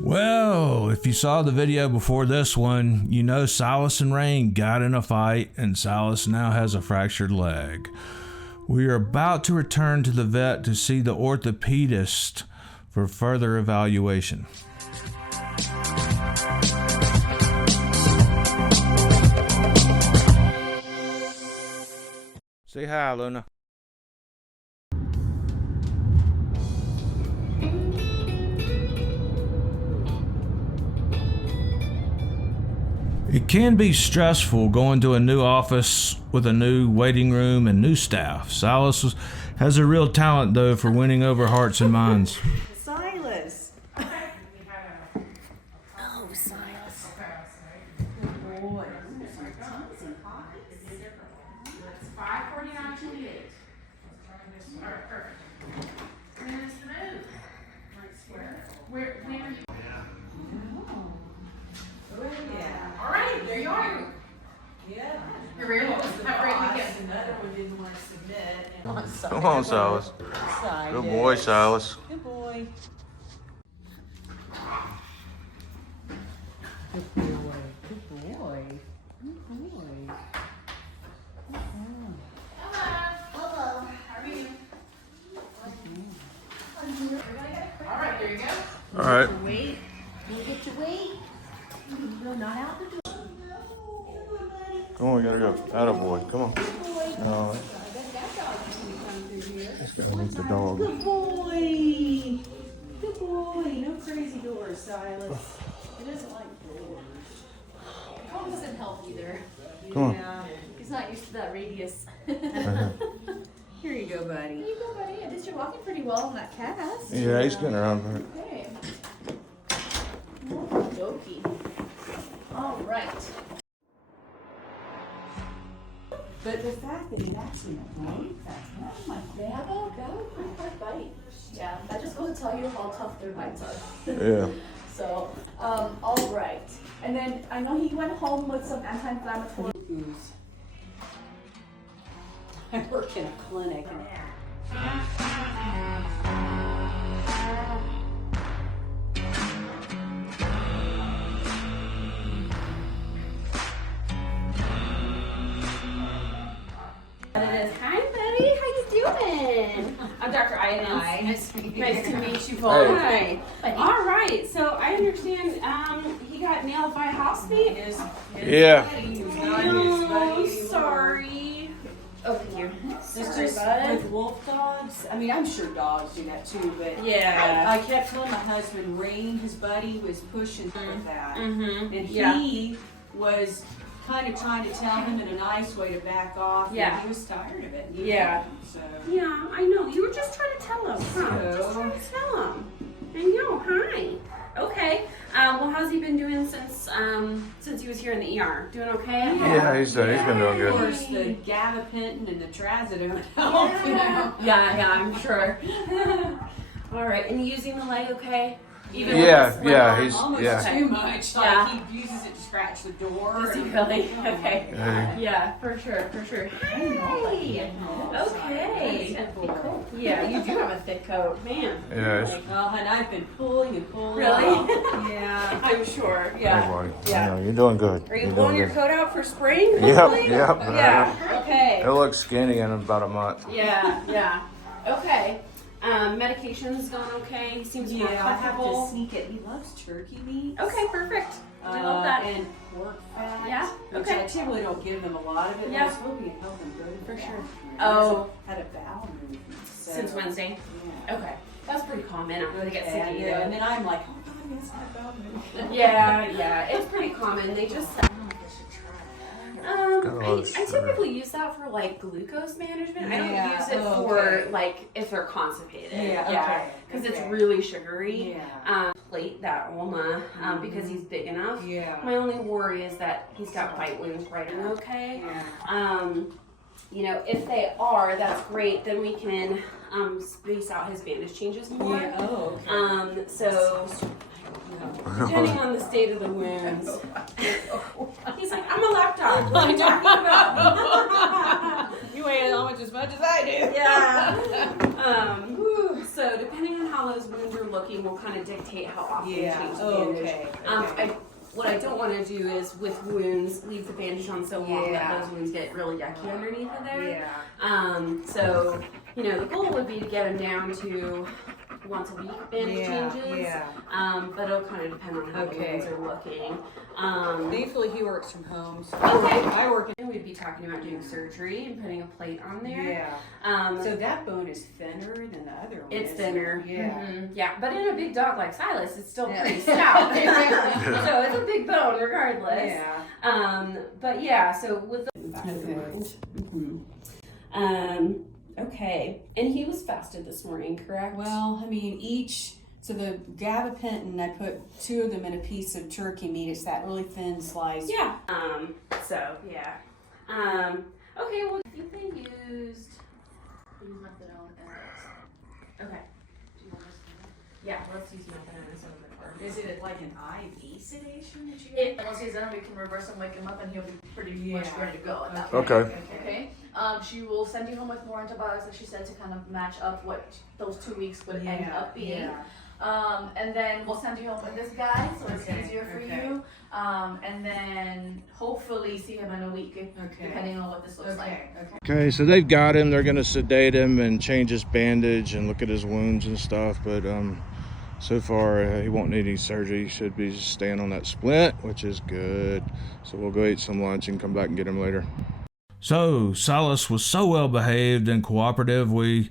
Well, if you saw the video before this one, you know Silas and Rain got in a fight and Silas now has a fractured leg. We are about to return to the vet to see the orthopedist for further evaluation. Say hi, Luna. It can be stressful going to a new office with a new waiting room and new staff. Silas has a real talent, though, for winning over hearts and minds. Silas. Oh, Silas. Good boy. It's $549.28. All right, perfect. When is the move? When are you? All right, there you are. Yeah. You're very welcome. Have a great weekend. Another one didn't want to submit. Come on, Silas. Good boy, Silas. Good boy. Good boy. Good boy. Good boy. Hello. How are you? All right, there you go. All right. Wait. You get your weight. You're not out the door. Come on, we gotta go. Atta boy, come on. All right. Just gotta meet the dog. Good boy. Good boy. No crazy doors, Silas. He doesn't like doors. Dog doesn't help either. Come on. Yeah. He's not used to that radius. Here you go, buddy. Here you go, buddy. I guess you're walking pretty well on that cast. Yeah, he's getting around. Okay. Okey-dokey. All right. But the fact that it actually bite, oh my Yeah, go. Pretty hard bite. Yeah, that just goes to tell you how tough their bites are. Yeah. So, all right. And then I know he went home with some anti-inflammatory. I work in a clinic. It is. Hi, buddy. How you doing? I'm Dr. Iden. Hi. Nice to meet you both. Hey. Hi. All right. So I understand he got nailed by a house bee. Yeah. Oh, sorry. Oh, thank you. It's Sorry, just bud. with wolf dogs. I mean, I'm sure dogs do that too, but Yeah. I kept telling my husband, Rain, his buddy, was pushing for that, Mm-hmm. and Yeah. he was kind of trying to tell him in a nice way to back off. Yeah. And he was tired of it. you Yeah. know, So. Yeah, I know. You were just trying to tell him. Huh? So- Just trying to tell him. I know. Hi. Okay. Well, how's he been doing since he was here in the ER? Doing okay? Yeah, he's been doing Of good. course, the gabapentin and the trazodone help, you know. Yeah, I'm sure. All right. And you using the leg okay? Even Yeah, with the yeah, splint he's- on? Almost yeah. too much. Like Yeah. he uses it to scratch the door. Does he and- really? Okay. Hey. Yeah, for sure. Hey. Okay. Cool. Yeah, you do have a thick coat, man. Yeah, it's, Well, and I've been pulling and pulling. Really? Yeah. I'm sure. hey, Yeah. buddy. Yeah. I know, you're doing good. Are you You're blowing doing your good. coat out for spring? Yep, hopefully? yep. Yeah. Okay. He'll look skinny in about a month. Yeah. Okay. Medication's going okay. He seems more Yeah, I have to comfortable. sneak it. He loves turkey meat. Okay, perfect. We love that. And pork fat. Yeah, Which okay. I typically don't give him a lot of it. Yeah. But it's hoping it help him go to For the sure. bathroom. Oh. He had a bowel movement. So, Since Wednesday. Yeah. Okay. That's pretty common after they get sick Yeah, of yeah. And you. then I'm like, oh God, yes, my bowel movement. Yeah. It's pretty common. They just. I don't know if I should try that. I typically use that for like glucose management. I don't Yeah, use it oh, for okay. like if they're constipated. Yeah, okay, Because okay. it's really sugary. Yeah. Plate that ulna because he's big enough. Yeah. My only worry is that he's got bite wounds right in. Okay. Yeah. You know, if they are, that's great. Then we can space out his bandage changes more. Yeah. Oh, okay. So depending on the state of the wounds, he's like, I'm a lapdog. What are you talking about? You weigh almost as much as I do. Yeah. So depending on how those wounds are looking will kind of dictate how often you Yeah. change the Oh, bandage. okay. What I don't want to do is with wounds leave the bandage on so long Yeah. that those wounds get really yucky underneath of there. Yeah. So the goal would be to get them down to once a week bandage changes. Yeah. But it'll kind of depend on how the Okay. wounds are looking. Thankfully, he works from home, so Okay. I work in. And we'd be talking about doing surgery and putting a plate on there. Yeah. So that bone is thinner than the other one. It's isn't thinner. it? Yeah. Mhm. Yeah, but in a big dog like Silas, it's still Yeah. pretty stout. So it's a big bone regardless. Yeah. But yeah, so with the Okay. okay. And he was fasted this morning, correct? Well, I mean, so the gabapentin, I put 2 of them in a piece of turkey meat. It's that really thin slice. Yeah. So yeah. Okay, well I think they used methadone and okay. Do you want us to Yeah, let's use methadone instead of the Is it like an IV sedation that you Once he's done, we can reverse him, wake him up, and he'll be pretty much Yeah. ready to go at that Okay. point. Okay. Okay. She will send you home with more antibiotics, like she said, to kind of match up what those 2 weeks would end up being. Yeah. And then we'll send you home with this guy, so it's Okay, easier for okay. you. And then hopefully see him in a week, depending on what this looks like. Okay. Okay, so they've got him. They're going to sedate him and change his bandage and look at his wounds and stuff. But so far, he won't need any surgery. He should be just staying on that splint, which is good. So we'll go eat some lunch and come back and get him later. So Silas was so well behaved and cooperative, we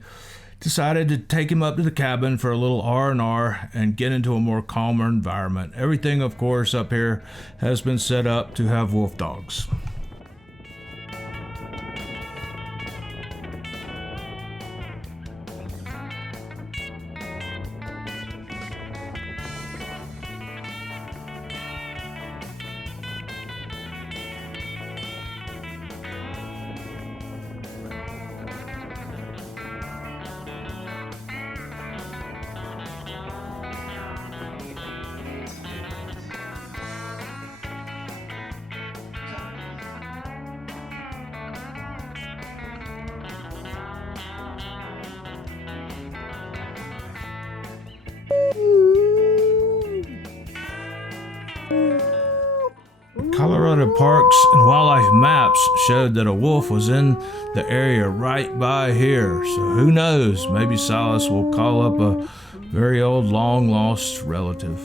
decided to take him up to the cabin for a little R&R and get into a more calmer environment. Everything, of course, up here has been set up to have wolf dogs. Colorado Parks and Wildlife maps showed that a wolf was in the area right by here. So who knows, maybe Silas will call up a very old long lost relative.